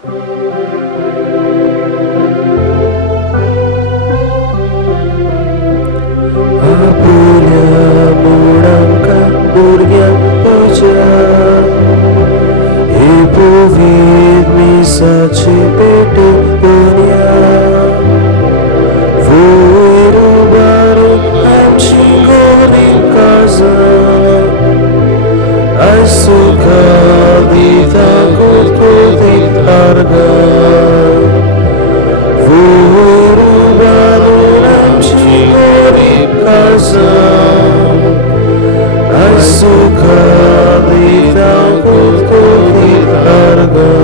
आपुल्या मुळांका भुरग्यां म्हज्या हे पवित्र मिसाची भेट दोनया वयर उबारून आमची गोरी काळजां आयज सुखा दिता कुतकुतीत आर्गां वयर उबारून आमची गोरी काळजां आयज सुखा दिता कुतकुतीत आर्गां.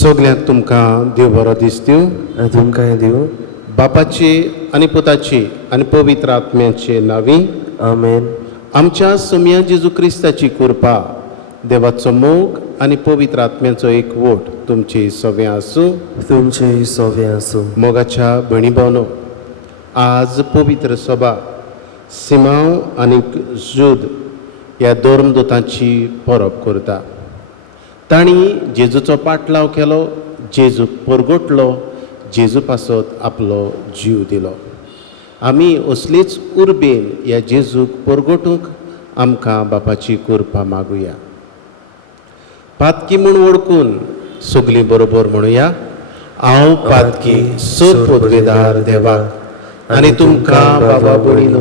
सगल्यांक तुमकां देव बरो दीस दिवं. तुमकां दिवं. बापाची आनी पुताची आनी पवित्र आत्म्याचे नांवी आमेन. आमच्या सोम्या जेजू क्रिस्ताची कृपा, देवाचो मोग आनी पवित्र आत्म्याचो एकवट तुमची सगळें आसूं. तुमचे सवे आसूं. मोगाच्या भयणी भावनो, आज पवित्र सभा सिमांव आनी जूद ह्या धर्मदूतांची परब करता. तांणी जेजूचो पाटलाव केलो, जेजूक परगटलो, जेजू पासत आपलो जीव दिलो. आमी असलीच उर्बेन ह्या जेजूक परगटूंक आमकां बापाची कृपा मागुया. पातकी म्हूण वळखून सगलीं बरोबर म्हणुया, हांव पातकी सोद पदवेदार देवाक आनी तुमकां बाबा भयणीनो,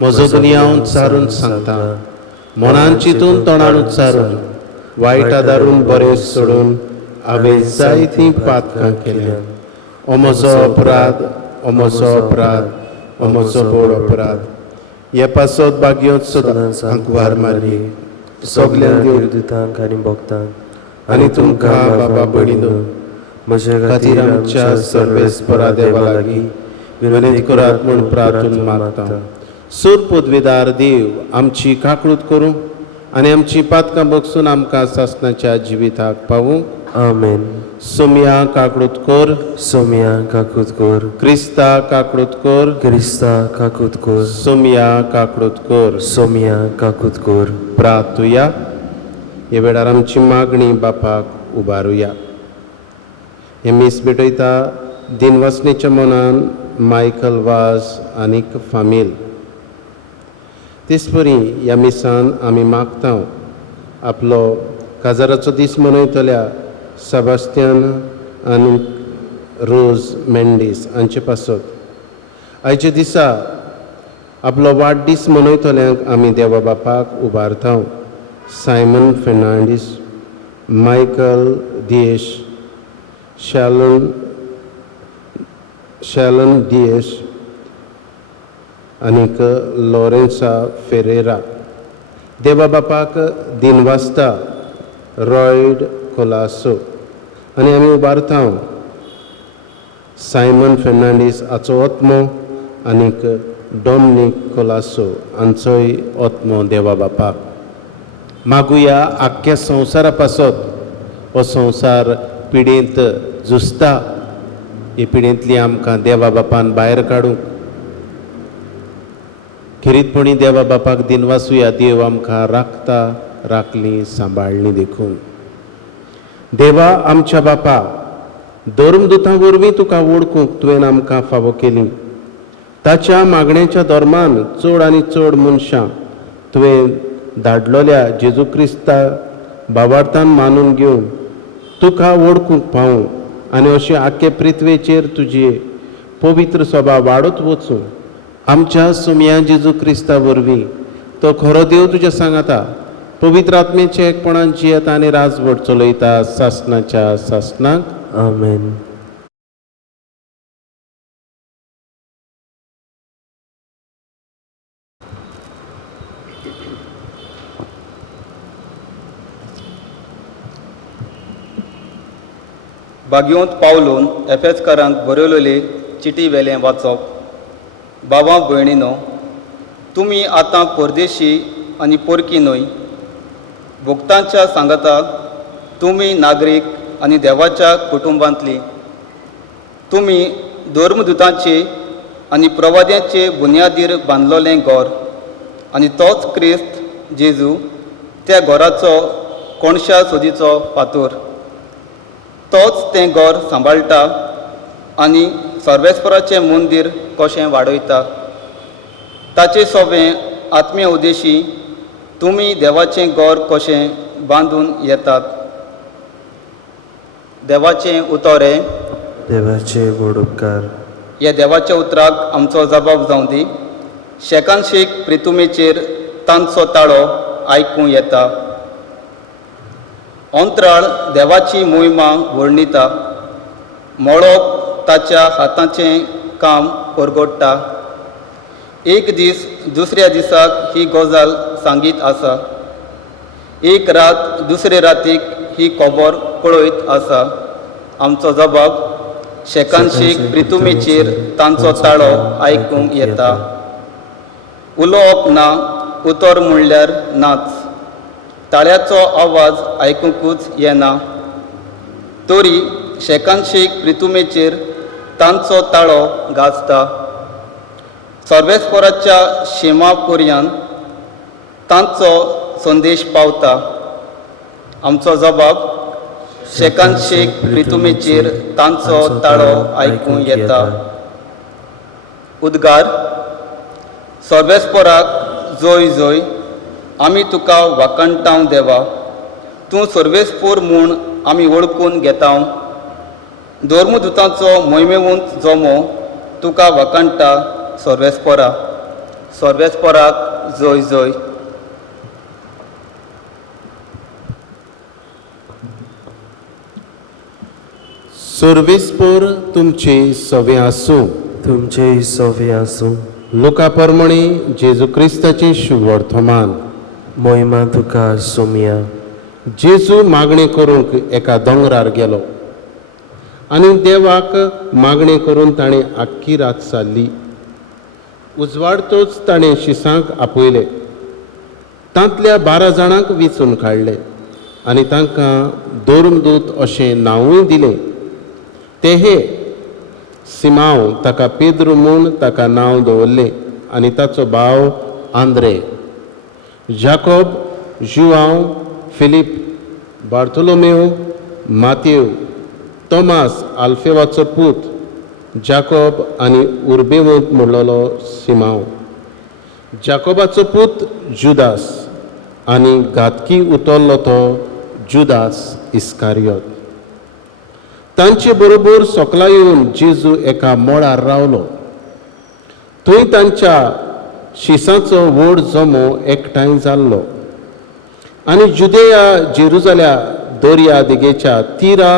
म्हजो गुन्यांव हांव चारून सांगता. मनान चिंतून तोंडान उच्चारून वायटा दारून बरें सोडून हांवें जायतीं पातकां केल्यां. हो म्हजो अपराध, हो म्हजो अपराध, हो म्हजो बोड अपराध. हे पासत बागयोत सदांच आंकवार मारली सगल्यांक देवदूतांक आनी भक्तांक आनी तुमकां बाबा भयणीनो, म्हज्या खातीर आमच्या सर्वेस्परा देवा लागीं विनंती करात म्हूण प्रार्थून मागता. सूर पदवेदार देव आमची काकळूत करूं आनी आमची पातकां बगसून आमकां सासणाच्या जिविताक पावूं. आमेन. सोम्या काकळूत कर, सोम्या काकूत कर. क्रिस्ता काकळूत कर, क्रिस्ता काकूत कर. सोम्या काकळूत कर. सोम्या काकूत कर. प्रार्थुया. हे वेळार आमची मागणी बापाक उबारुया. हे मीस भेटयता दिनवासनेच्या मनान मायकल वाज आनीक फामील. तेच परी ह्या मिसान आमी मागता आपलो काजाराचो दीस मनयतल्या सेबास्टियन आनी रोज मेंडीस हांचे पासत आयच्या दिसा आपलो वाडदीस मनयतल्यांक आमी देवा बापाक उबारता. सायमन फेर्नांडीस, मायकल दियेश, शॅलन दियेश आनीक लॉरेन्सा फेरेरा. देवा बापाक दिनवासता रॉयड कोलासो आनी आमी उबारता सायमन फेर्नांडीस हाचो आत्मो आनीक डॉमनीक कोलासो हांचोय आत्मो देवा बापाक. मागुया आख्ख्या संवसारा पासत हो संवसार पिडेंत झुजता, हे पिडेंतली आमकां देवा बापान भायर काडूंक. खिरीतपणी देवा बापाक दिनवासुया. देव आमकां राखता, राखली, सांबाळली देखून. देवा आमच्या बापा, धर्मदुतां वरवीं तुका वळखूंक तुवें आमकां फावो केली. ताच्या मागण्याच्या धर्मान चड आनी चड मनशां तुवें धाडलोल्या जेजू क्रिस्ता भावार्थान मानून घेवन तुका वळखूंक पावूं आनी अशें आख्खे पृथ्वेचेर तुजी पवित्र सभा वाडत वचूं. आमच्या सोम्या जेजू क्रिस्ता वरवीं तो खरो देव तुज्या सांगाता, पवित्र आत्म्याच्या एकपणान जियेता आनी राजवट चलयता सासणाच्या सासणाक. आमेन. बागयोंत पावलून एफेसकारांक बरयलेली चिटी वेलें वाचप. बाबा भयणीनो, तुमी आतां परदेशी आनी परकी न्हय, भक्तांच्या सांगाताक तुमी नागरीक आनी देवाच्या कुटुंबांतली. तुमी धर्मदुतांचे आनी प्रवाद्यांचे बुन्यादीर बांदलोलें घोर आनी तोच क्रिस्त जेजू त्या घोराचो कोणशा सोदीचो फातर. तोच तें घर सांबाळटा आनी सर्वेस्पराचें मंदीर कशें वाडयता. ताचे सोबें आत्मीय उद्देशी तुमी देवाचें घर कशें बांदून येतात. देवाचें उतोरें. देवाचे व्हड उपकार. ह्या देवाच्या उतराक आमचो जबाब जावं दी. शेकानशेक प्रितुमेचेर तांचो ताळो आयकूं येता. अंतराळ देवाची मोहिमा वर्णिता. मळोप ताच्या हाताचें काम परगडटा. एक दीस दुसऱ्या दिसाक ही गजाल सांगीत आसा. एक रात दुसरे रातीक ही खबर कळयत आसा. आमचो जबाब शेकानशेक प्रितुमेचेर तांचो ताळो आयकूंक येता. उलोवप ना, उतर म्हणल्यार नाच. ताळ्याचो आवाज आयकूंकूच येना. तरी शेकानशेक प्रितुमेचेर तांचो ताळो गाजता. सर्वेस्पराच्या शेमा पर्यंत तांचो संदेश पावता. आमचो जबाब शेकानशेक प्रितुमेचेर तांचो ताळो आयकूंक येता. उद्गार. सर्वेस्पराक जय जय. आमी तुका वाकणटाव देवा. तूं सर्वेस्पर म्हूण आमी वळखून घेताव. धर्मदुतांचो मोहिमेवंत जमो तुका वाकणटा सर्वेस्परा. सर्वेस्पराक जय जय. सर्वेस्पर तुमचे सवे आसूं. तुमचे सोवे आसूं. लोका प्रमाणे जेजू क्रिस्ताचें शुभ वर्तमान. मोहिमा तुका सोमिया. जेजू मागणी करूंक एका दोंगरार गेलो आनी देवाक मागणी करून ताणें आख्खी रात सारली. उजवाडतोच ताणें शिसांक आपयले. तांतल्या 12 जाणांक वेंचून काडले आनी तांकां धर्मदूत अशें नांवूय दिलें. ते हे सिमांव, ताका पेद्रू म्हूण ताका नांव दवरलें, आनी ताचो भाव आंद्रे, जाकोब, जुआंव, फिलीप, बार्थोलोमेव, मातेव, तोमास आल्फेवाचो पूत, जाकोब आनी उर्बेवंत म्हणलोलो सिमांव, जाकोबाचो पूत जुदास आनी घातकी उतरलो तो जुदास इस्कारियोत. तांचे बरोबर सोकला येवन जेजू एका मोळार रावलो. थंय तांच्या शिसांचो व्हड जमो एकठांय जाल्लो आनी जुदेया जेरुजाल्या दर्या देगेच्या तिरा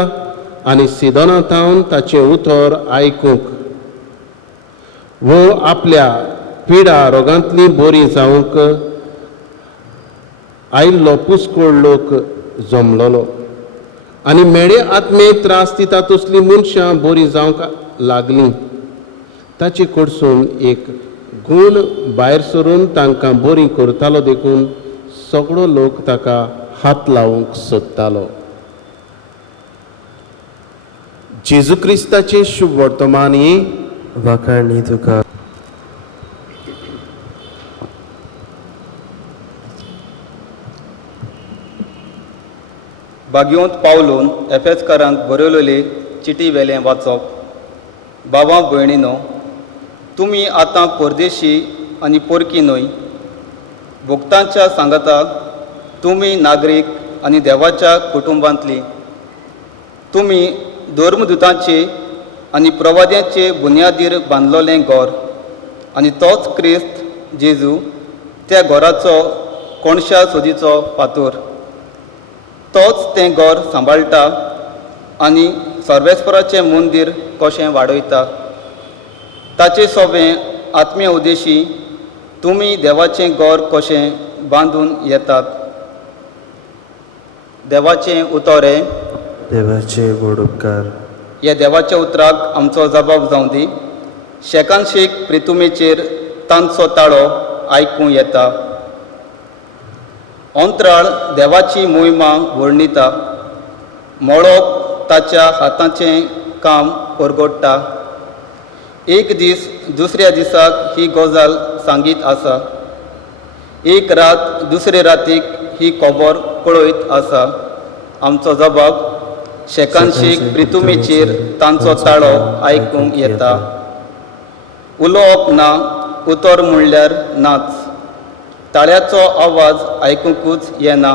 आनी सिदोना तावन ताचें उतर आयकूंक वो आपल्या पिडा रोगांतली बरी जावंक आयिल्लो पुस्कळ लोक जमलोलो आनी मेळे आत्मे त्रास दिता तसलीं मनशां बरी जावंक लागलीं. ताचे कडसून एक गूण भायर सरून तांकां बरी करतालो देखून सगळो लोक ताका हात लावंक सोदतालो. जेजू क्रिस्ताचें शुभ वर्तमान ही वाखाणी तुका. भाग्योंत पावलून एफेसकारांक बरयलेली चिटी वेलें वाचप. बाबा भयणीनो, तुमी आतां परदेशी आनी परकी न्हय. भक्तांच्या सांगाताक तुमी नागरीक आनी देवाच्या कुटुंबांतली. तुमी धर्मदुतांचे आनी प्रवाद्यांचे बुन्यादीर बांदलोलें घर आनी तोच क्रिस्त जेजू त्या घराचो कोणशा सोदीचो फातर. तोच तें घर सांबाळटा आनी सर्वेस्पराचें मंदीर कशें वाडयता. ताचे सोबें आत्मीय उद्देशी तुमी देवाचें घर कशें बांदून येतात. देवाचें उतोरें. देवाचे व्हड उपकार. ह्या देवाच्या उतराक आमचो जबाब जावं दी. शेकानशेक प्रितुमेचेर तांचो ताळो आयकूं येता. अंतराळ देवाची मोहिमा वर्णिता. मळोप ताच्या हाताचें काम परगडटा. एक दीस दुसऱ्या दिसाक ही गजाल सांगीत आसा. एक रात दुसरे रातीक ही खबर कळयत आसा. आमचो जबाब शेकांशीक प्रितुमेचेर तांचो ताळो आयकूंक येता. उलोवप ना, उतर म्हणल्यार नाच. ताळ्याचो आवाज आयकूंकूच येना.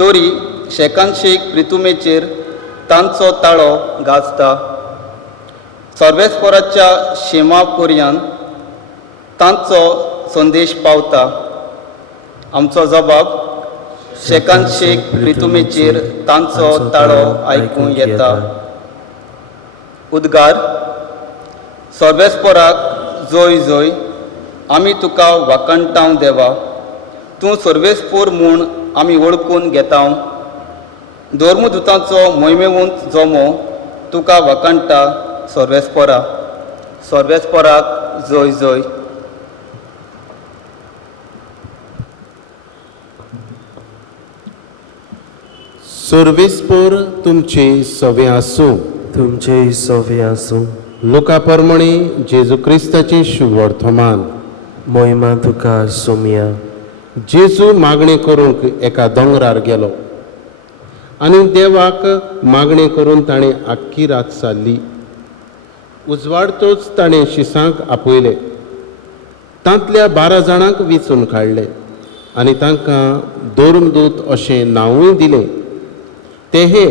तरी शेकांशीक प्रितुमेचेर तांचो ताळो गाजता. सर्वेस्पराच्या शिमा पर्यंत तांचो संदेश पावता. आमचो जबाब शेकांशीक प्रितुमेचेर तांचो ताळो आयकूंक येता. उद्गार. सर्वेस्पराक जय जय. आमी तुका वाकणटाव देवा. तूं सर्वेस्पर म्हूण आमी वळखून घेता. धर्मदुतांचो मोहिमेवंत जमो तुका वाकणटा सर्वेस्परा. सर्वेस्पराक जय जय. सर्वेस्पर तुमचे सवे आसूं. तुमचे सोवे आसूं. लोका प्रमाणे जेजू क्रिस्ताचे शुभ वर्तमान. मोहिमा तुका सोमिया. जेजू मागणे करूंक एका दोंगरार गेलो आनी देवाक मागणे करून ताणें आख्खी रात सारली. उजवाडतोच ताणें शिसांक आपयले. तांतल्या 12 जाणांक वेंचून काडले आनी तांकां धर्मदूत अशें नांवूय दिलें. ते हे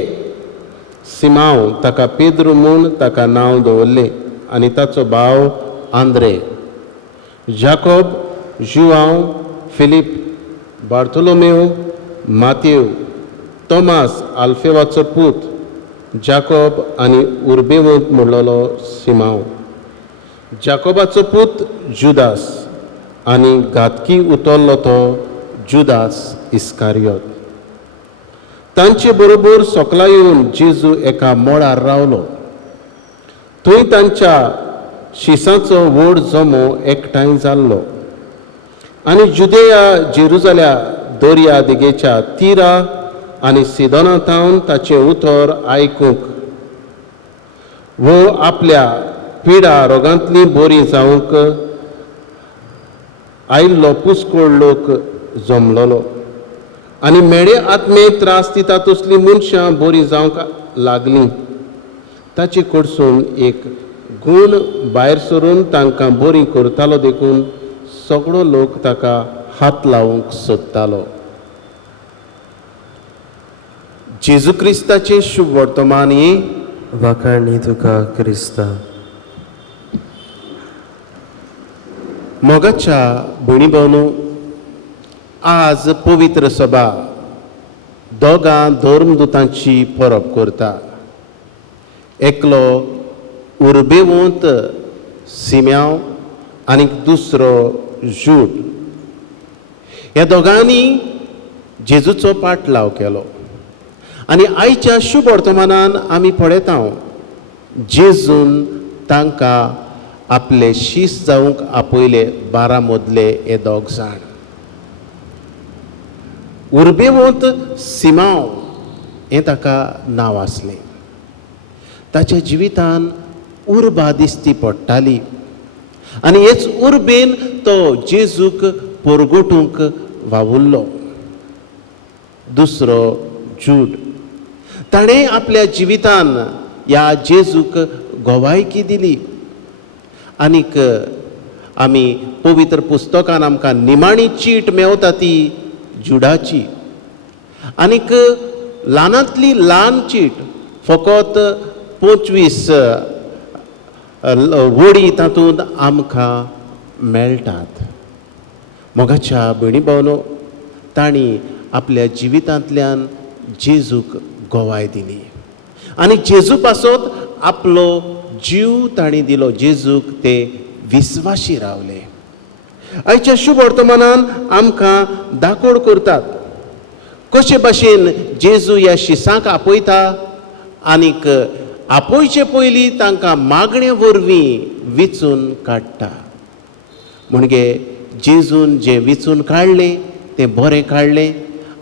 सिमांव, ताका पेद्रू म्हूण ताका नांव दवरलें, आनी ताचो भाव आंद्रे, जाकोब, जुआंव, फिलीप, बार्थोलोमेव, मातेव, तोमास आल्फेवाचो पूत, जाकोब आनी उर्बेवंत म्हणलोलो सिमांव, जाकोबाचो पूत जुदास आनी घातकी उतरलो तो जुदास इस्कारियोत. तांचे बरोबर सोकला येवन जेजू एका मोळार रावलो. थंय तांच्या शिसांचो व्हड जमो एकठांय जाल्लो आनी जुदेया जेरुजाल्या दर्या देगेच्या तिरा आनी सिदोना तावन ताचे उतर आयकूंक वो आपल्या पिडा रोगांतली बरी जावंक आयिल्लो पुस्कळ लोक जमलोलो आनी मेळे आत्मे त्रास दिता तसलीं मनशां बरी जावंक लागलीं. ताचे कडसून एक गूण भायर सरून तांकां बरी करतालो देखून सगळो लोक ताका हात लावंक सोदतालो. जेजू क्रिस्ताचे शुभ वर्तमान ही वाखाणी तुका क्रिस्ता. मोगाच्या भयणी भावनो, आज पवित्र सभा दोगां धर्मदुतांची परब करता. एकलो उर्बेवंत सिम्यांव आनी दुसरो जूड. ह्या दोगांनी जेजूचो पाटलाव केलो आनी आयच्या शुभ वर्तमानान आमी पळयता जेजून तांकां आपले शीस जावंक आपयले 12 मदले हे दोग जाण. उर्बेवंत सिमांव हें ताका नांव आसलें. ताच्या जिवितान उर्बा दिसती पडटाली आनी हेच उर्बेन तो जेजूक परगोटूंक वावुरलो. दुसरो जूड. ताणें आपल्या जिवितान ह्या जेजूक गोवायकी दिली. आनीक आमी पवित्र पुस्तकान आमकां निमाणी चीट मेवता ती जुडाची. आनीक ल्हानांतली ल्हान चीट फकत 25 वडी तातूंत आमकां मेळटात. मोगाच्या भयणी भावनो, तांणी आपल्या जिवितांतल्यान जेजूक गोवाय दिली आनी जेजू पासत आपलो जीव तांणी दिलो. जेजूक ते विस्वाशी रावले. आयच्या शुभ वर्तमानान आमकां दाखोड करतात कशे भाशेन जेजू ह्या शिसांक आपयता आनीक आपोयचे पयलीं तांकां मागणे वरवीं विचून काडटा. म्हणजे जेजून जें विचून काडलें तें बरें काडलें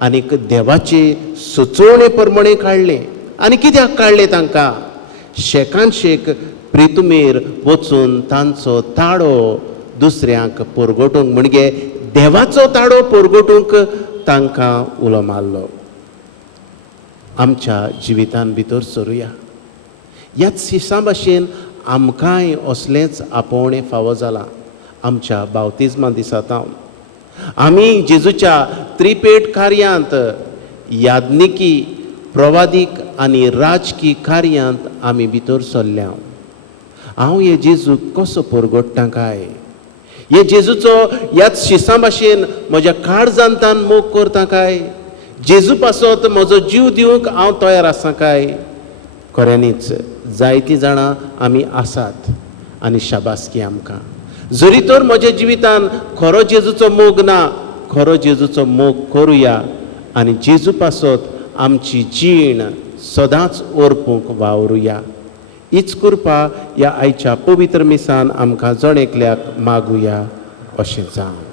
आनीक देवाचे सुचोवणे प्रमाणे काडलें. आनी कित्याक काडलें तांकां? शेकानशेक प्रितुमेर वचून तांचो ताळो दुसऱ्यांक परगोटूंक म्हणजे देवाचो ताळो परगोटूंक तांकां उलो मारलो. आमच्या जिवितान भितर सरुया. ह्याच शिसा भाशेन आमकांय असलेंच आपोवणें फावो जालां आमच्या बावतिजमा दिसांतावन. आमी जेजूच्या त्रिपेट कार्यांत याज्ञिकी, प्रवादीक आनी राजकी कार्यांत आमी भितर सरल्या. हांव हे जेजू कसो परगट्टां काय, हे जेजूचो ह्याच शिसा भाशेन म्हज्या काळजांतान मोग करता काय, जेजू पासत म्हजो जीव दिवंक हांव तयार आसां काय. खऱ्यांनीच जायतीं जाणां आमी आसात आनी शाबासकी आमकां. जरी तर म्हज्या जिवितान खरो जेजूचो मोग ना, खरो जेजूचो मोग करुया आनी जेजू पासत आमची जीण सदांच ओरपूंक वावरुया. हीच कृपा ह्या आयच्या पवित्र मिसान आमकां जण एकल्याक मागुया अशें जावं.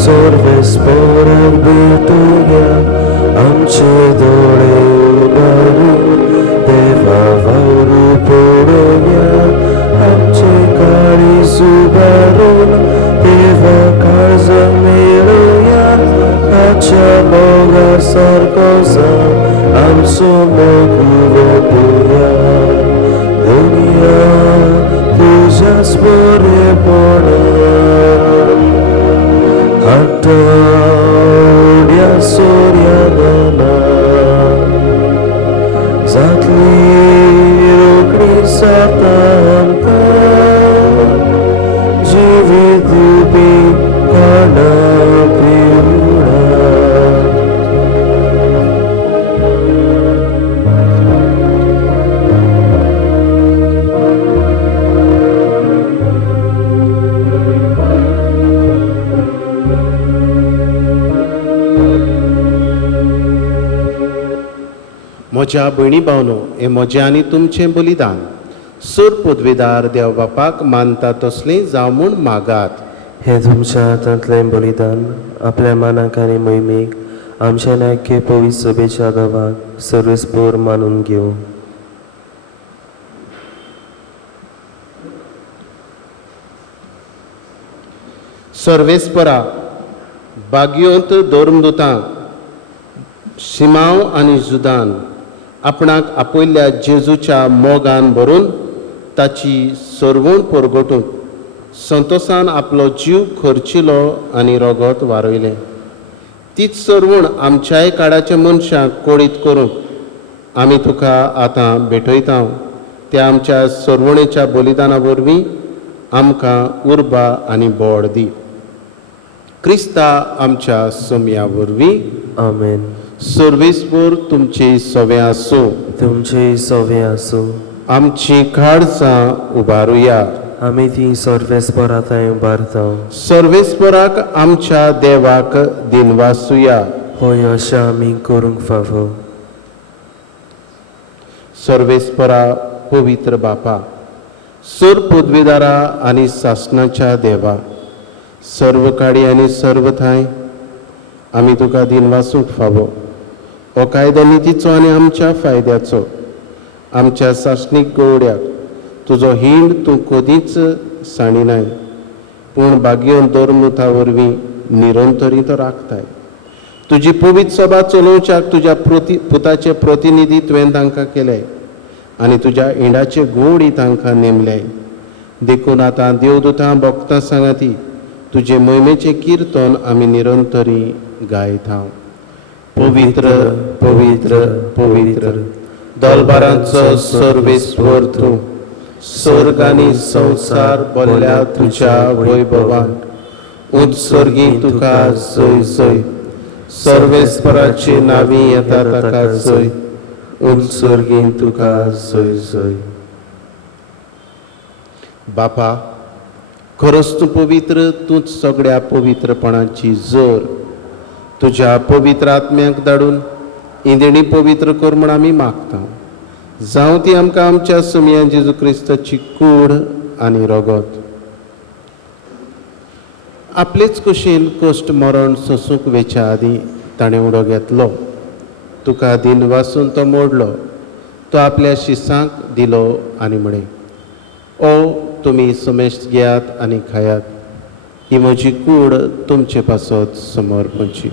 सर्वेस पोराक भेटूया, आमचे दोळे उबारून देवा वावरू पडोवया. आमचे काळीज उबारून देवा काळज मेळुया. ताच्या मोगा सारको जावन आमचो मोग ओपुया. दुनिया तुज्याच बरेपणान आठवड्या सूर्यादना जातली रोखडी जाता आमकां. जिवीत उबी काना पिवळा. म्हज्या भयणी भावनो, हें म्हजें आनी तुमचें बलिदान सूर पदवीदार देव बापाक मानता तसलें जावं म्हूण मागात. हे तुमच्या हातांतलें बलिदान आपल्या मानाक आनी मोहिमेक आमच्या नायके पवित्र सभेच्या गांवाक सर्वेस्पोर मानून घेवं. सर्वेस्परा बागयोंत धर्मदूतां शिमाव आनी जुदान आपणाक आपयल्ल्या जेजूच्या मोगान भरून ताची सरवण परगटून संतोशान आपलो जीव खर्चिलो आनी रगत वारयलें. तीच सरवण आमच्याय काळाच्या मनशाक कोडीत करूंक आमी तुका आतां भेटयता. त्या आमच्या सरवणेच्या बलिदाना वरवीं आमकां उर्बा आनी बोड दी. क्रिस्ता आमच्या सोम्या वरवीं. आमेन. सर्वेस्पर तुमची सवे आसूं. तुमचे सवे आसूं. आमची काळजां उबारुया. आमी ती सर्वेस्पराताय उबारता. सर्वेस्पराक आमच्या देवाक दिनवासुया. होय अशें आमी करूंक फावो. सर्वेस्परा पवित्र बापा, सूर पदवीदारा आनी सासणाच्या देवा, सर्व काळी आनी सर्व थाय आमी तुका दिनवासूंक फावो. हो कायदो नितीचो आनी आमच्या फायद्याचो. आमच्या सासणीक गवड्याक तुजो हिंड तूं कदींच साणिनाय, पूण बागयोन धर्मदुता वरवीं निरंतरी तो राखताय. तुजी पवित्र सभा चलोवच्याक तुज्या पुताचें प्रतिनिधी तुवें तांकां केलें आनी तुज्या हिंडाचे गोडी तांकां नेमले. देखून आतां देवदूतां भक्तां सांगाती तुजे महिमेचें किर्तन आमी निरंतरी गायता. पवित्र पवित्र पवित्र दलबारांचो सर्वेस्वर तूं, स्वर्ग आनी संवसार भरल्या तुज्या वैभवान. उत्सर्गी तुका जय जय. सर्वेस्पराची नांवीं येता ताका जय. उत्सर्गीन तुका जय जय. बापा, खरोच तूं पवित्र. तूंच सगळ्या पवित्रपणाची जोर. तुज्या पवित्र आत्म्याक धाडून इंदेणी पवित्र कर म्हूण आमी मागता. जावं ती आमकां आमच्या सुमया जेजू क्रिस्ताची कूड आनी रगत. आपलेच कुशीन कश्ट मरण सोंसूंक वेच्या आदी ताणें उडो घेतलो तुका दिन वासून तो मोडलो, तो आपल्या शिसांक दिलो आनी म्हणे, ओ तुमी समेस्त घेयात आनी खायात, ही म्हजी कूड तुमचे पासत समर्पणची.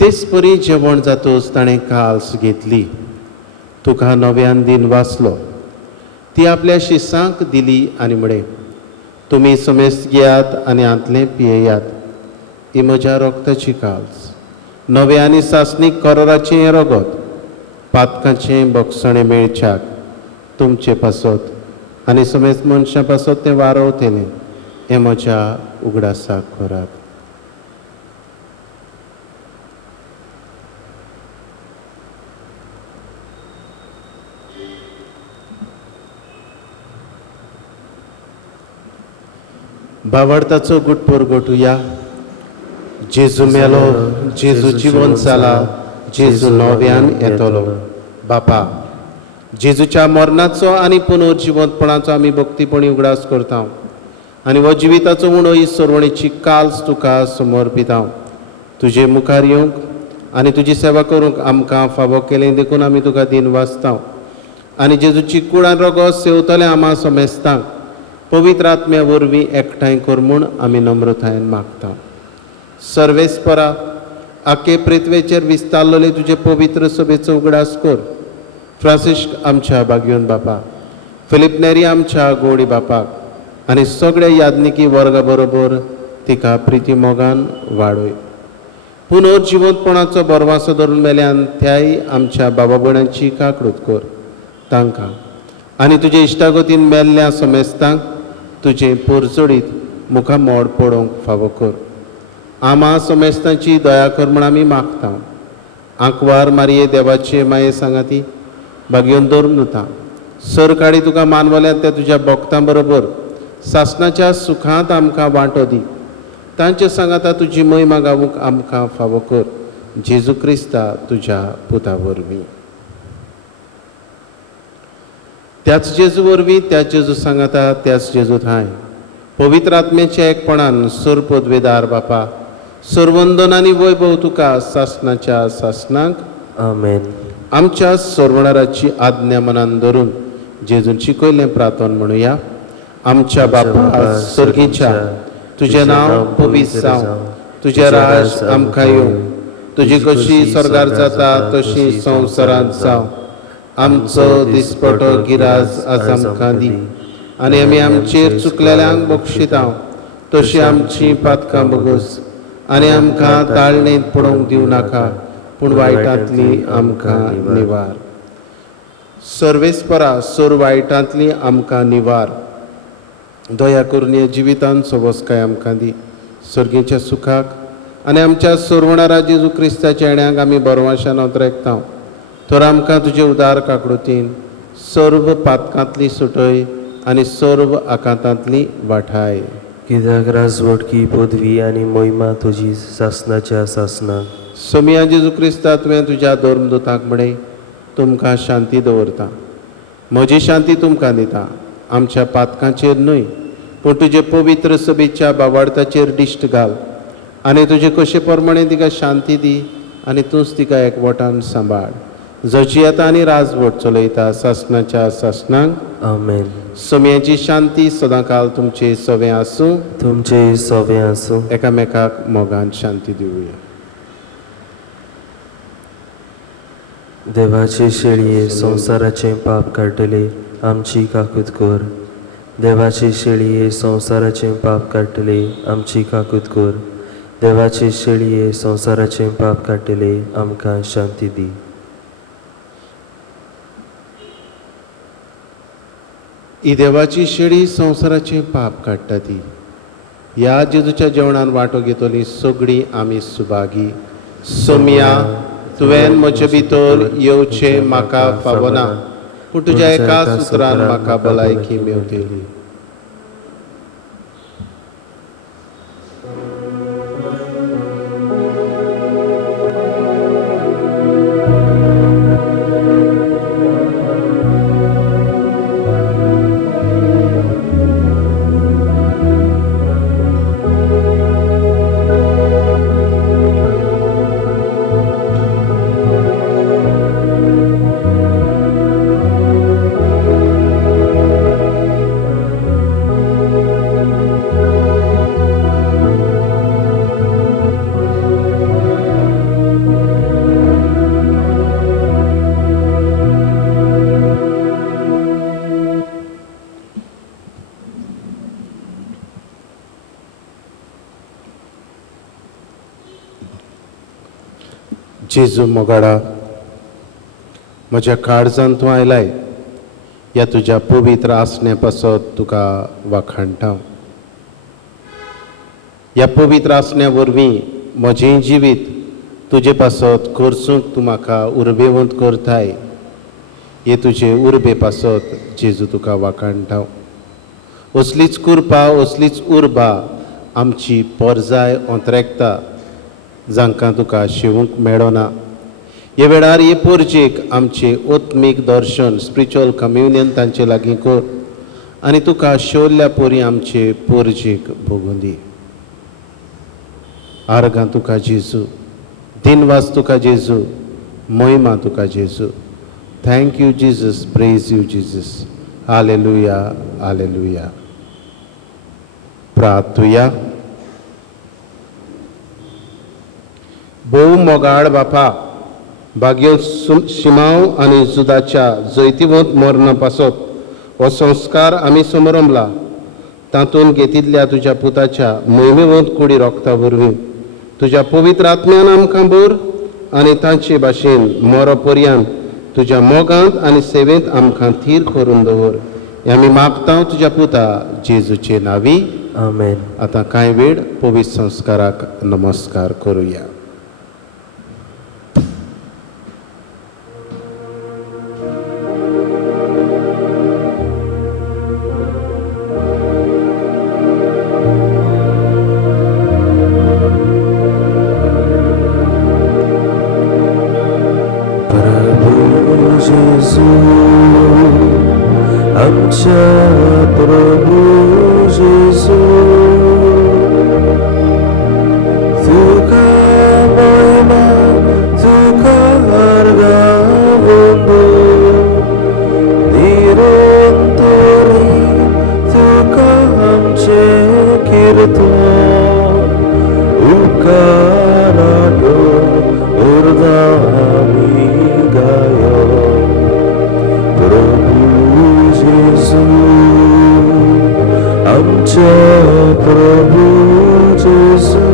तेच परी जेवण जातोच ताणें काल्स घेतली, तुका नव्यान दिन वाचलो, ती आपल्या शिसांक दिली आनी म्हणे, तुमी समेस्त घेयात आनी हातलें पियेयात, ही म्हज्या रोगताची काल्स, नवे आनी सासणीक कराराचें हें रगत, पातकाचें बोगसणें मेळच्याक तुमचे पासत आनी समेस्त मनशां पासत तें वारवतलें, हें म्हज्या उगडासाक करात. भावार्थाचो गुटपोर गोठुया. जेजू मेलो, जेजू जिवंत जाला, जेजू नव्यान येतलो. बापा, जेजूच्या मरणाचो आनी पुनर्जिवंतपणाचो आमी भक्तीपणी उगडास करता आनी हो जिविताचो उणो ही सरवणेची काल्स तुका समर्पिता. तुजे मुखार येवंक आनी तुजी सेवा करूंक आमकां फावो केलें देखून आमी तुका दिन वाचता आनी जेजूची कूड आनी रगत सेवतले आम्हा समेस्तांक पवित्र आत्म्या वरवीं एकठांय कर म्हूण आमी नम्रतायेन मागता. सर्वेस्परा, आखे पृथ्वेचेर विस्तारलेले तुजे पवित्र सभेचो उगडास कर. फ्रांसिस्क आमच्या बागयोन बापा, फिलिप नेरी आमच्या गोडी बापाक आनी सगळ्या याज्ञिकी वर्गा बरोबर तिका प्रिती मोगान वाडय. पुनर्जिवंतपणाचो बरवासो धरून मेल्यान त्याय आमच्या बाबा भयणांची काकूट कर. तांकां आनी तुजे इश्टागतीन मेल्ल्या समेस्तांक तुजें पोरचोडीत मुखार मोड पडोवंक फावो कर. आम्हा समेस्तांची दया कर म्हूण आमी मागता. आंकवार मारये देवाचे माये सांगाती बागयोन दवरून सर काडी तुका मानवल्यात त्या तुज्या भक्तां बरोबर सासणाच्या सुखांत आमकां वांटो दी. तांचे सांगाता तुजी महिमा गावूंक आमकां फावो कर. जेजू क्रिस्ता तुज्या पुता वरवीं. त्याच जेजू वरवीं, त्याच जेजू सांगाता, त्याच जेजू थाय पवित्र आत्म्याच्या एकपणान सर पदवेदार बापा, सर्वंदन आनी वैभव तुका सासणाच्या सासणाक आमेन. आमच्या सर्वणाराची आज्ञा मनान धरून जेजून शिकयलें प्रार्थना म्हणुया. आमच्या बापा सर्गीच्या, तुजें नांव पवित्र जावं, तुजें राज आमकां येवं, तुजी कशी स्वर्गार जाता तशी संवसारांत जावं. आमचो दिसपटो गिराज आज आमकां दी आनी आमी आमचेर चुकलेल्यांक बक्षिता तशी आमची पातकां बोगोस आनी आमकां ताळणेंत पडोवंक दिवं नाका, पूण वायटांतली आमकां निवार. सर्वेस्परा, सर वायटांतली आमकां निवार. दया करून हे जिवितांत सवस्काय आमकां दी. सर्गेच्या सुखाक आनी आमच्या सर्वणारा जेजू क्रिस्ताच्या येण्याक आमी बरवाशान ओतरेकता. तर आमकां तुजे उदार काकडुतीन सर्व पातकांतली सुटय आनी सर्व आकांतांतली वाठाय. कित्याक राजवटकी पदवी आनी मोहिमा तुजी सासणाच्या सासणाक. सोमिया जेजू क्रिस्ता तुवें तुज्या धर्मदूताक म्हणय, तुमकां शांती दवरता, म्हजी शांती तुमकां दिता. आमच्या पातकांचेर न्हय पूण तुजे पवित्र सभेच्या बावार्थाचेर दिश्ट घाल आनी तुजे कशे प्रमाणे तिका शांती दी आनी तूंच तिका एकवटान सांबाळ. जची येता आनी राजवट चलयता सासणाच्या सासणाक आमेन. सोम्याची शांती सदां काल तुमचे सवे आसूं. तुमचे सवे आसूं. एकामेकाक मोगान शांती दिवया. देवाचे शेळये संवसाराचें पाप काडटले आमची काकूत कर. देवाचे शेळये संवसाराचें पाप काडटले आमची काकूत कर. देवाचे शेळये संवसाराचें पाप काडटले आमकां शांती दी. ही देवाची शेळी संवसाराचें पाप काडटा ती. ह्या जेजूच्या जेवणान वांटो घेतली सगळीं आमी सुभागी. सोम्या, तुवें म्हजे भितर येवचें म्हाका फावना, पूण तुज्या एका सुत्रान म्हाका भलायकी मेवतली. जेजू मोगाडा, म्हज्या काळजांत तूं आयलाय, ह्या तुज्या पवित्र आसण्या पासत तुका वाखाणटा. ह्या पवित्र आसण्या वरवीं म्हजें जिवीत तुजे पासत करसूंक तूं म्हाका उर्बेवंत करताय. हे तुजे उर्बे पासत जेजू तुका वाखाणटा. असलीच कृपा, असलीच उर्बा आमची पोरजाय अंतरेकता जांकां तुका शिवूंक मेळना. हे वेळार हे पोरजेक आमचे आत्मीक दर्शन, स्पिरिच्युअल कम्युनियन तांचे लागीं कर आनी तुका शेवल्ल्या पोरी आमचे पोरजेक भोगूं दी. आर्गां तुका जेजू, दिनवास तुका जेजू, महिमा तुका जेजू. Thank you Jesus, praise you Jesus. Hallelujah, hallelujah. प्रार्थुया. भोव मोगाळ बापा, भाग्यो शिमाव आनी जुदाच्या जैतिवंत मरणा पासत हो संस्कार आमी समरंभला, तातूंत घेतिल्ल्या तुज्या पुताच्या मोहिमेवंत कुडी रोगता वरवीं तुज्या पवित्र आत्म्यान आमकां भर आनी तांचे भाशेन मरोपर्यंत तुज्या मोगांत आनी सेवेंत आमकां थीर करून दवर. हें आमी मागता तुज्या पुता जेजूचे नांवी. आमेन. आतां कांय वेळ पवित्र संस्काराक नमस्कार करुया. आमच्या प्रभू जेजू, तुका महिमा, तुका अर्गावंदो, निरंतरी तुका आमचे कीर्तन, उपकाराटो उर्दा आमी गायो. जेजू, आमच्या प्रभू जेजू,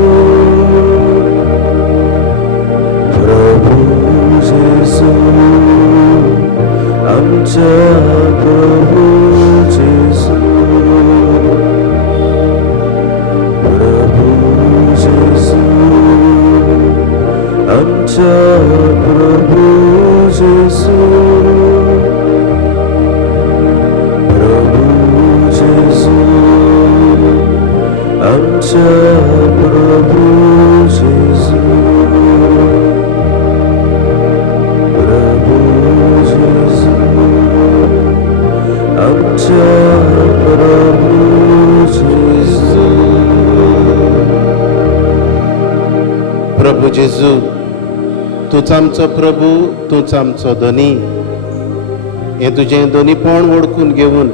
प्रभू जेजू, आमच्या प्रभू जेजू, प्रभू जेजू, आमच्या प्रभू जेजू, आमच्या प्रभू जेजू, प्रभू जेजू, आमच्या प्रभू जेजू. प्रभू जेजू, तूंच आमचो प्रभू, तूंच आमचो धनी. हें तुजें धनीपण वळखून घेवन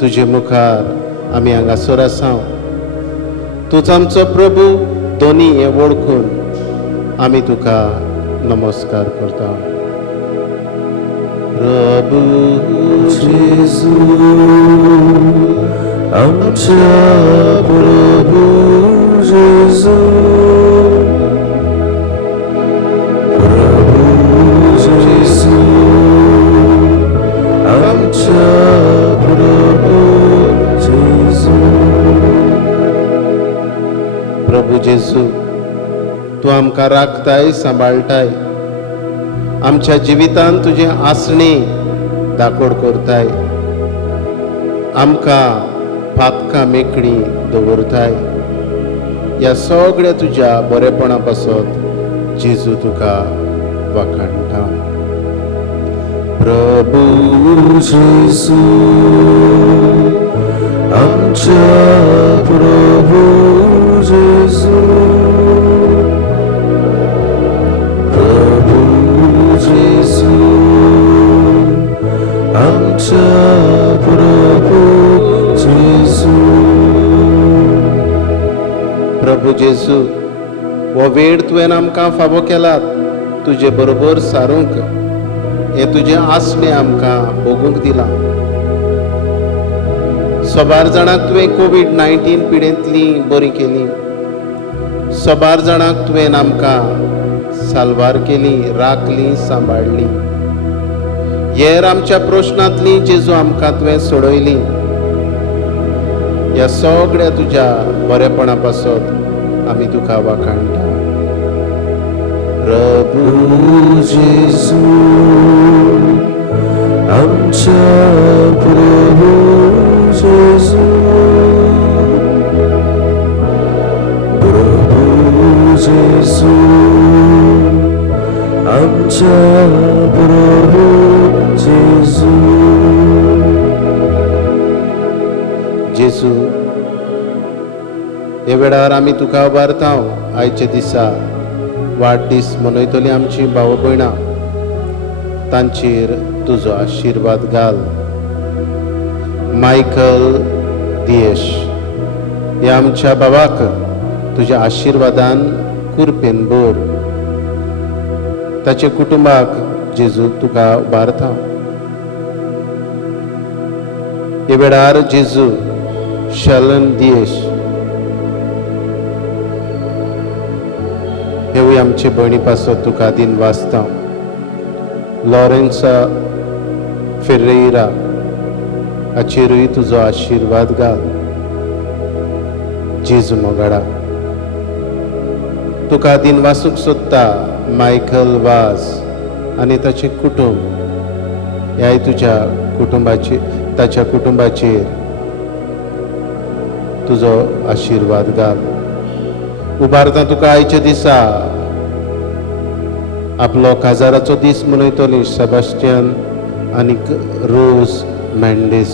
तुजे मुखार आमी हांगासर आसा. तूंच आमचो प्रभू, धनी हें वळखून आमी तुका नमस्कार करता. प्रभू जेजू, आमच्या प्रभू जेजू, प्रभू जेजू, आमच्या प्रभू जेजू. प्रभू जेजू, तूं आमकां राखताय, सांबाळटाय. आमच्या जिवितांत तुजें आसणी दाखोड करताय. आमकां फातकां मेकळी दवरताय. ह्या सगळ्या तुज्या बरेपणा पासत जेजू तुका वाखाणटा. प्रभू जेजू, आमच्या प्रभू जेजू, प्रभू जेजू, आमच्या प्रभू जेजू. प्रभू जेजू, हो वेळ तुवें आमकां फावो केलात तुजे बरोबर सारूंक. हें तुजें आसणें आमकां भोगूंक दिलां. सोबार जाणांक तुवें कोविड-19 पिडेंतलीं बरीं केलीं. सोबार जाणांक तुवें आमकां साल्वार केली, राखली, सांबाळली. हेर आमच्या प्रश्नांतली जेजू आमकां तुवें सोडयली. ह्या सगळ्या तुज्या बरेपणा पासत आमी तुका वाखाणटा. प्रभू जेजू आमच्या प्रभू जेजू, प्रभू जेजू आमच्या प्रभू जेजू. जेजू, हे वेळार आमी तुका उबारता. आयचे दिसा वाडदीस मनयतली आमची भाव भयणां, तांचेर तुजो आशिर्वाद घाल. मायकल दियेश ह्या आमच्या भावाक तुज्या आशिर्वादान कुरपेन भर. ताचे कुटुंबाक जेजू तुका उबारता. हे वेळार जेजू शलन दियेश हेवूय आमचे भयणी पासत तुका दिन वाचता. लॉरेन्सा फेरेरा हाचेरूय तुजो आशिर्वाद घाल. जेजू मोगाडा तुका दिन वासूंक सोदता मायकल वाज आनी ताचे कुटुंब. ह्याय ताच्या कुटुंबाचेर तुजो आशिर्वाद घाल. उबारता तुका आयच्या दिसा आपलो काजाराचो दीस मनयतली सेबास्टियन आनीक रोज मेंडीस.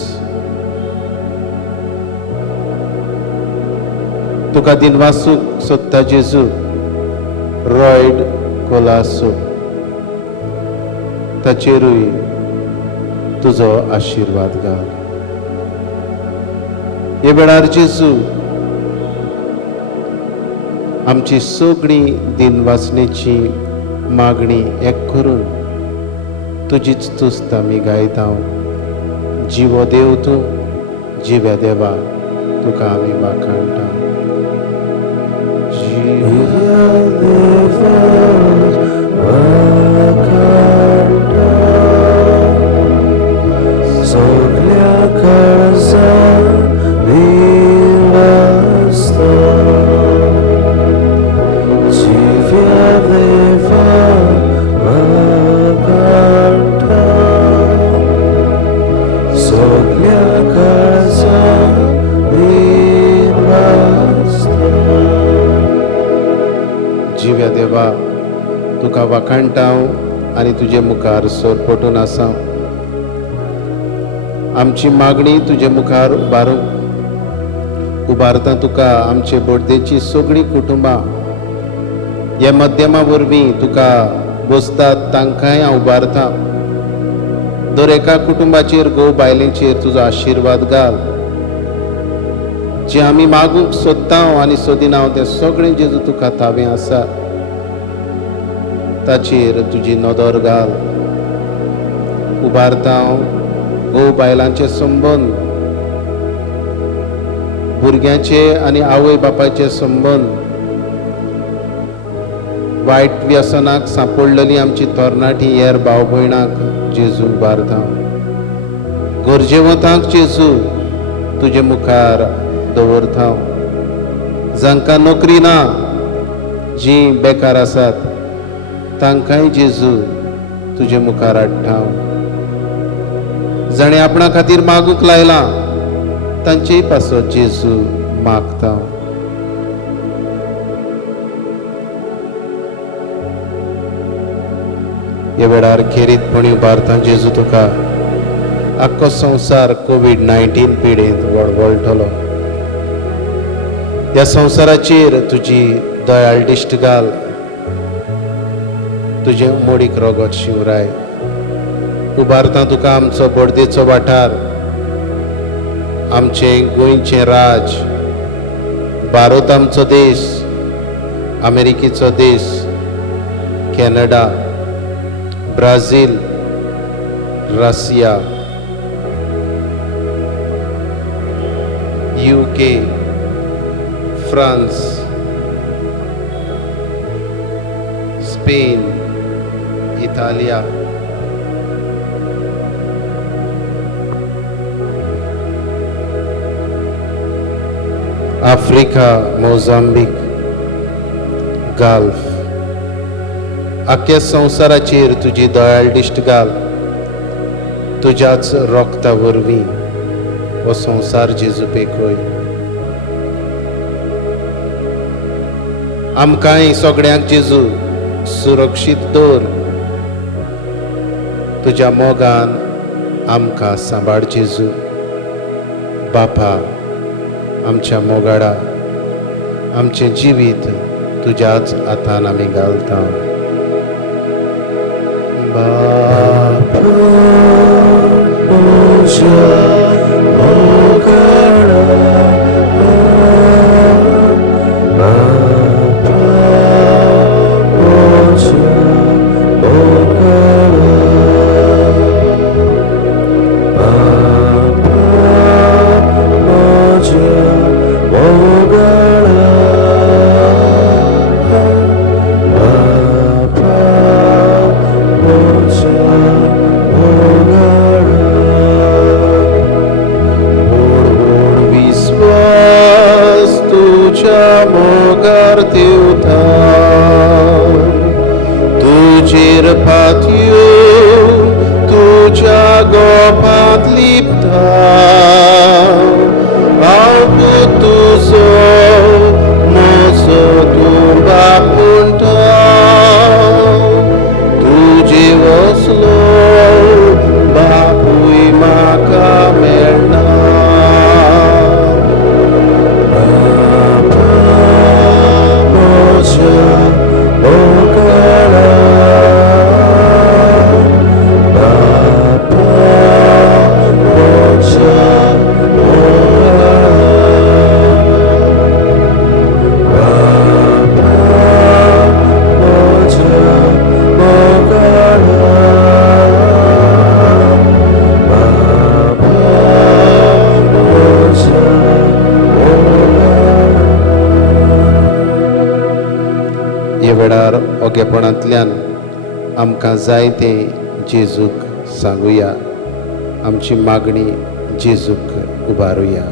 तुका दिन वासूंक सोदता जेजू रॉयड कोलासो, ताचेरूय तुजो आशिर्वाद घाल. हे वेळार जेजू आमची सगळी दिन वाचणेची मागणी एक करून तुजीच तुस्त आमी गायता. जिवो देव तूं, जिव्या देवा तुका आमी वाखाणटा. जिव्या देवा वाखाणटा, सगळ्या काळजान दिन वाचता. जिव्या देवा वाखाणटा, सगळ्या काळजान दिन वाचता. जिव्या देवा तुका वाखाणटा आनी तुजे मुखार सोर पटून आसा. आमची मागणी तुजे मुखार उबारता तुका आमचे बर्थडेची सगळी कुटुंबां ह्या मध्यमा वरवीं तुका बसतात तांकांय हांव उबारता. दर एका कुटुंबाचेर घोव बायलेचेर तुजो आशिर्वाद घाल. जे आमी मागूंक सोदता आनी सोदिना तें सगळें जेजू तुका तावें आसा. ताचेर तुजी नदर घाल. उबारता घोव बायलांचे संबंद, भुरग्यांचे आनी आवय बापायचे संबंद, वायट व्यसनाक सांपडलेली आमची तरणाटी हेर भाव भयणांक जेजू उबारता. गरजेवंतांक जेजू तुजे मुखार दवरता. जांकां नोकरी ना, जीं बेकार आसात, तांकांय जेजू तुजे मुखार हाडटा. जाणें आपणा खातीर मागूंक लायलां, तांचेय पासत जेजू मागता. ह्या वेळार खेरीतपणी उबारता जेजू तुका आख्खो संवसार कोविड-19 पिडेंत वळवळटलो. ह्या संवसाराचेर तुजी दयाळ दिश्ट घाल. तुजें मोडीक रगत शिवराय. उबारता तुका आमचो बर्थडेचो वाठार, आमचें गोंयचें राज, भारत आमचो देश, अमेरिकेचो देश, Canada, Brazil, Russia, UK, France, Spain, इटालिया, आफ्रिका, मोजांबीक, गल्फ, आख्या संवसाराचेर तुजी दयाळ दिश्ट घाल. तुज्याच रोगता वरवीं हो संवसार जेजू पेकय. आमकांय सगळ्यांक जेजू सुरक्षीत दवर. तुज्या मोगान आमकां सांबाळ जेजू. बापा, आमच्या मोगाडा आमचें जिवीत तुज्याच हातान आमी घालता. बापा, म्हज्या मोगाडा, बापा, म्हज्या मोगाडा, बापा, म्हज्या मोगाडा, बापा, म्हज्या मोगाडा. विश्वास तुझ्या मोगार देवता. तुजेर पातयो तुझ्या गोपांत लिपता. हांव तुजो म्हजो तूं बाप म्हणटा. तुजे वसलो बापूय म्हाका मेळना. म्हज्या मोगाडा, बापा, म्हज्या मोगाडा, बापा, म्हज्या मोगाडा, बापा, म्हज्या मोगाडा. हे वेळार ओगेपणांतल्यान आमकां जाय तें जेजूक सांगुया. आमची मागणी जेजूक उबारुया.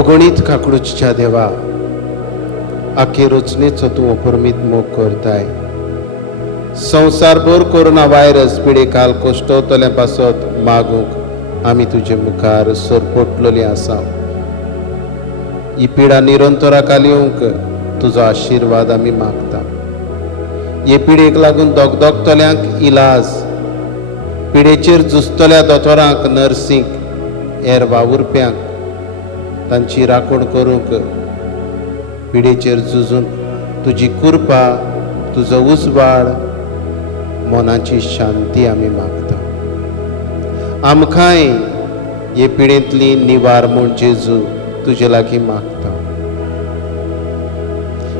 अगणित काकडूच्या देवा, आखे रचनेचो तूं अपर्मीत मोग करताय. संवसारभर कोरोना व्हायरस पिडे काल कोश्टवतले पासत मागूंक आमी तुजे मुखार सरपटलेलीं आसा. ही पिडा निरंतराक येवंक तुजो आशिर्वाद आमी मागता. हे पिडेक लागून दोगदोगतल्यांक इलाज, पिडेचेर झुजतल्या दोतोरांक, नर्सींक, हेर वावुरप्यांक तांची राखण करूंक, पिडेचेर झुजून तुजी कृपा, तुजो उजवाड, मनाची शांती आमी मागता. आमकांय हे पिडेंतली निवार म्हूण जेजू तुजे लागीं मागता.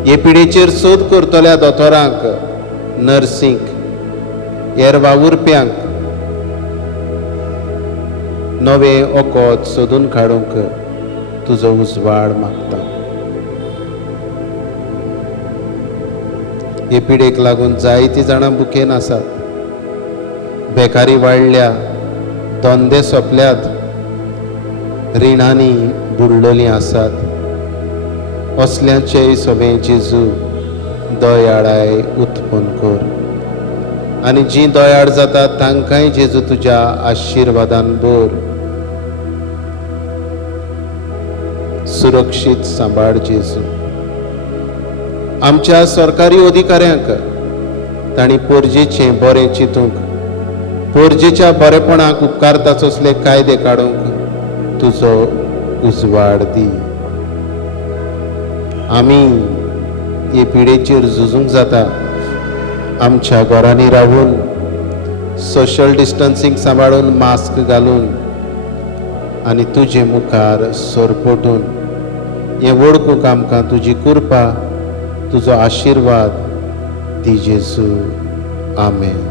हे पिडेचेर सोद करतल्या दोतोरांक, नर्सींक, हेर वावुरप्यांक नवे ओकोत सोदून काडूंक तुजो उजवाड मागता. हे पिडेक लागून जायतीं जाणां बुकेन आसात. बेकारी वाडल्या, धंदे सोंपल्यात, रिणांनी बुडलेलीं आसात. असल्यांचेय सगळें जेजू दयाळाय उत्पन्न कर. आनी जीं दयाळ जातात तांकांय जेजू तुज्या आशिर्वादान भर. सुरक्षीत सांबाळ जेजू. आमच्या सरकारी अधिकाऱ्यांक तांणी पोरजेचें बरें चिंतूंक, पोरजेच्या बरेपणाक उपकारता असले कायदे काडूंक तुजो उजवाड दी. आमी हे पिडेचेर झुजूंक जाता. आमच्या घरांनी रावून सोशल डिस्टन्सिंग सांबाळून, मास्क घालून आनी तुजे मुखार सरपटून हें वळखूंक आमकां तुजी कृपा, तुजो आशिर्वाद दी जेजू. आमेन.